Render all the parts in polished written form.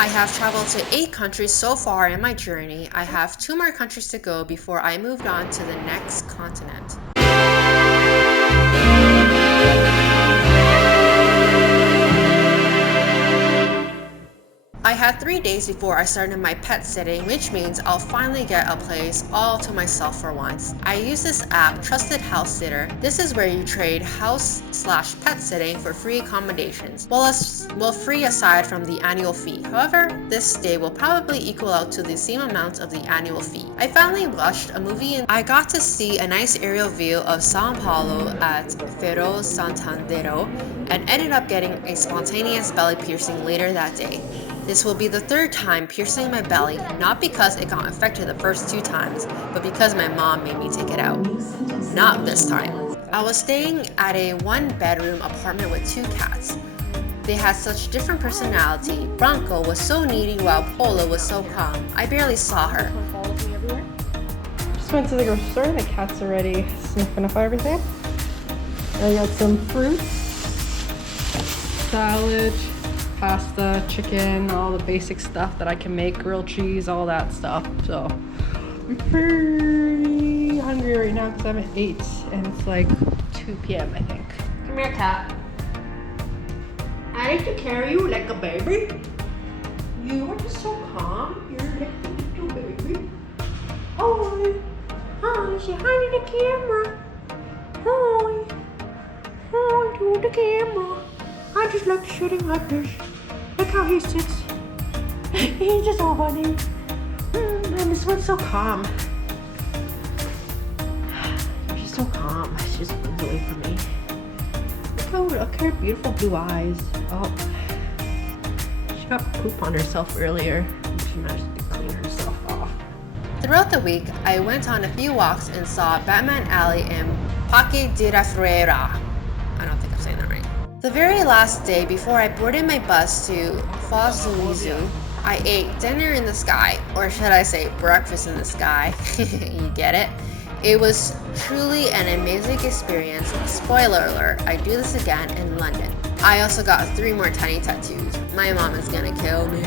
I have traveled to 8 countries so far in my journey. I have 2 more countries to go before I moved on to the next continent. I had 3 days before I started my pet sitting, which means I'll finally get a place all to myself for once. I use this app, Trusted House Sitter. This is where you trade house/pet sitting for free accommodations, well free aside from the annual fee. However, this stay will probably equal out to the same amount of the annual fee. I finally watched a movie and I got to see a nice aerial view of Sao Paulo at Feroz Santandero and ended up getting a spontaneous belly piercing later that day. This will be the 3rd time piercing my belly, not because it got infected the first 2 times, but because my mom made me take it out. Not this time. I was staying at a 1-bedroom apartment with 2 cats. They had such different personality. Bronco was so needy while Polo was so calm. I barely saw her. Just went to the grocery store. The cat's already sniffing up everything. I got some fruits, salad, pasta, chicken, all the basic stuff that I can make, grilled cheese, all that stuff. So I'm pretty hungry right now because I'm at 8 and it's like 2 p.m. I think. Come here, cat. I like to carry you like a baby. You are just so calm. You're like a little baby. Oh, hi, say hi to the camera. Hi. Hi to the camera. I just like sitting like this. Look how he sits. He's just so funny. And this one's so calm. She's so calm. She just runs away from me. Look at her beautiful blue eyes. Oh, she got poop on herself earlier. She managed to clean herself off. Throughout the week, I went on a few walks and saw Batman Alley in Parque de la Freira. I don't think I'm saying that right. The very last day before I boarded my bus to Foz do Iguazu, I ate dinner in the sky, or should I say breakfast in the sky. You get it? It was truly an amazing experience. Spoiler alert, I do this again in London. I also got 3 more tiny tattoos. My mom is gonna kill me.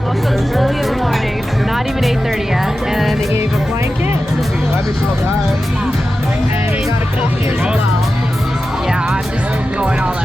Also, it's early in the morning, not even 8:30 yet, and they gave a blanket, and we got a coffee as well. Yeah, I'm just going all out.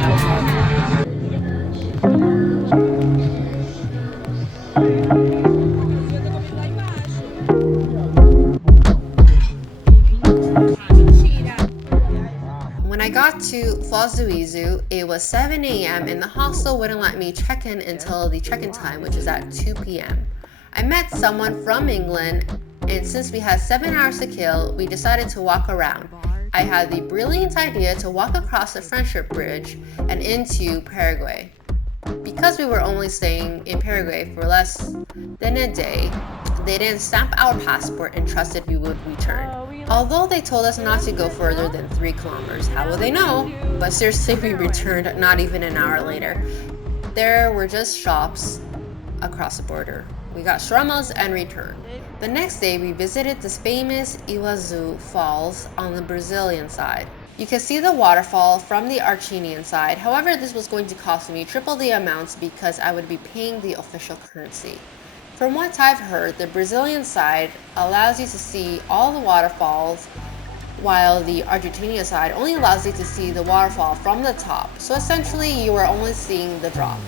When I got to Foz do Iguazu, it was 7 a.m. and the hostel wouldn't let me check in until the check-in time, which is at 2 p.m. I met someone from England, and since we had 7 hours to kill, we decided to walk around. I had the brilliant idea to walk across the Friendship Bridge and into Paraguay. Because we were only staying in Paraguay for less than a day, they didn't stamp our passport and trusted we would return. Although they told us not to go further than 3 kilometers, how would they know? But seriously, we returned not even an hour later. There were just shops across the border. We got shawarmas and returned. The next day, we visited the famous Iguazu Falls on the Brazilian side. You can see the waterfall from the Argentinian side. However, this was going to cost me triple the amounts because I would be paying the official currency. From what I've heard, the Brazilian side allows you to see all the waterfalls, while the Argentinian side only allows you to see the waterfall from the top. So essentially, you are only seeing the drop.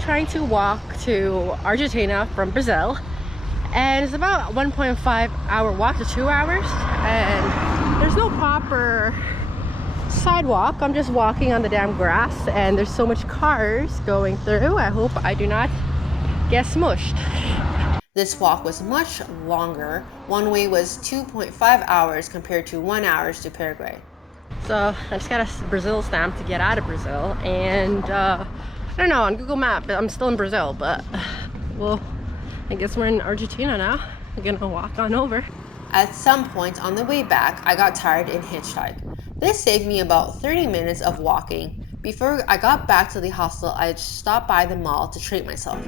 Trying to walk to Argentina from Brazil, and it's about a 1.5 hour walk to 2 hours, and there's no proper sidewalk. I'm just walking on the damn grass, and there's so much cars going through. I hope I do not get smushed. This walk was much longer. One way was 2.5 hours compared to 1 hour to Paraguay. So I just got a Brazil stamp to get out of Brazil, and I don't know, on Google Maps I'm still in Brazil, but well, I guess we're in Argentina now. We're gonna walk on over. At some point on the way back, I got tired and hitchhiked. This saved me about 30 minutes of walking. Before I got back to the hostel, I stopped by the mall to treat myself.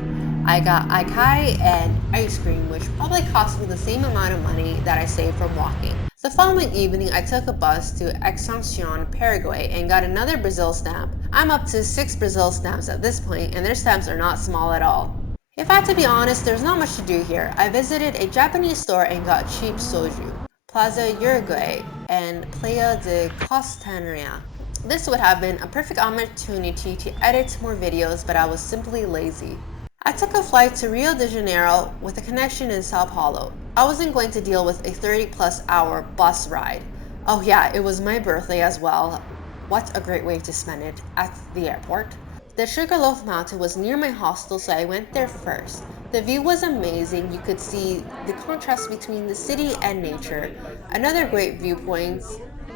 I got aikai and ice cream, which probably cost me the same amount of money that I saved from walking. The following evening, I took a bus to Asuncion, Paraguay, and got another Brazil stamp. I'm up to 6 Brazil stamps at this point, and their stamps are not small at all. If I had to be honest, there's not much to do here. I visited a Japanese store and got cheap soju, Plaza Uruguay, and Playa de Costaneria. This would have been a perfect opportunity to edit more videos, but I was simply lazy. I took a flight to Rio de Janeiro with a connection in Sao Paulo. I wasn't going to deal with a 30+ hour bus ride. Oh yeah, it was my birthday as well. What a great way to spend it at the airport. The Sugarloaf mountain was near my hostel, so I went there first. The view was amazing. You could see the contrast between the city and nature. Another great viewpoint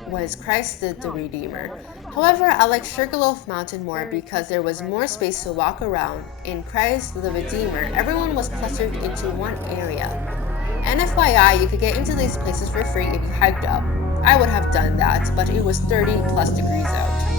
was Christ the Redeemer. However, I like Sugarloaf Mountain more because there was more space to walk around. In Christ the Redeemer, everyone was clustered into one area. And FYI, you could get into these places for free if you hiked up. I would have done that, but it was 30+ degrees out.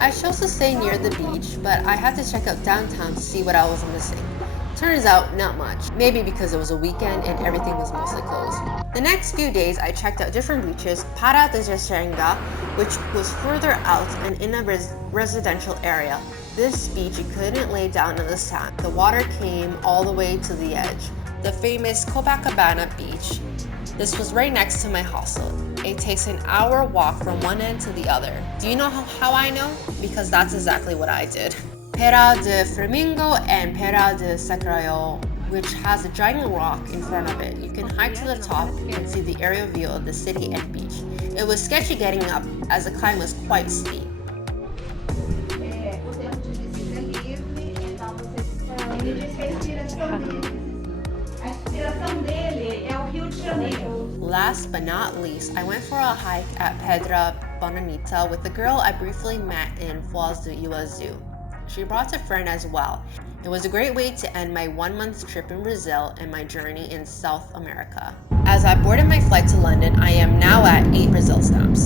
I chose to stay near the beach, but I had to check out downtown to see what I was missing. Turns out, not much. Maybe because it was a weekend and everything was mostly closed. The next few days, I checked out different beaches, Para de Jacenga, which was further out and in a residential area. This beach, you couldn't lay down in the sand. The water came all the way to the edge. The famous Copacabana beach. This was right next to my hostel. It takes an hour walk from one end to the other. Do you know how I know? Because that's exactly what I did. Pera de Flamingo and Pera de Sacrayo, which has a giant rock in front of it. You can hike to the top and see the aerial view of the city and beach. It was sketchy getting up as the climb was quite steep. Last but not least, I went for a hike at Pedra bonita with the girl I briefly met in Falls de Iguazu. She brought a friend as well. It was a great way to end my 1-month trip in Brazil and my journey in South America. As I boarded my flight to London, I am now at 8 Brazil stamps.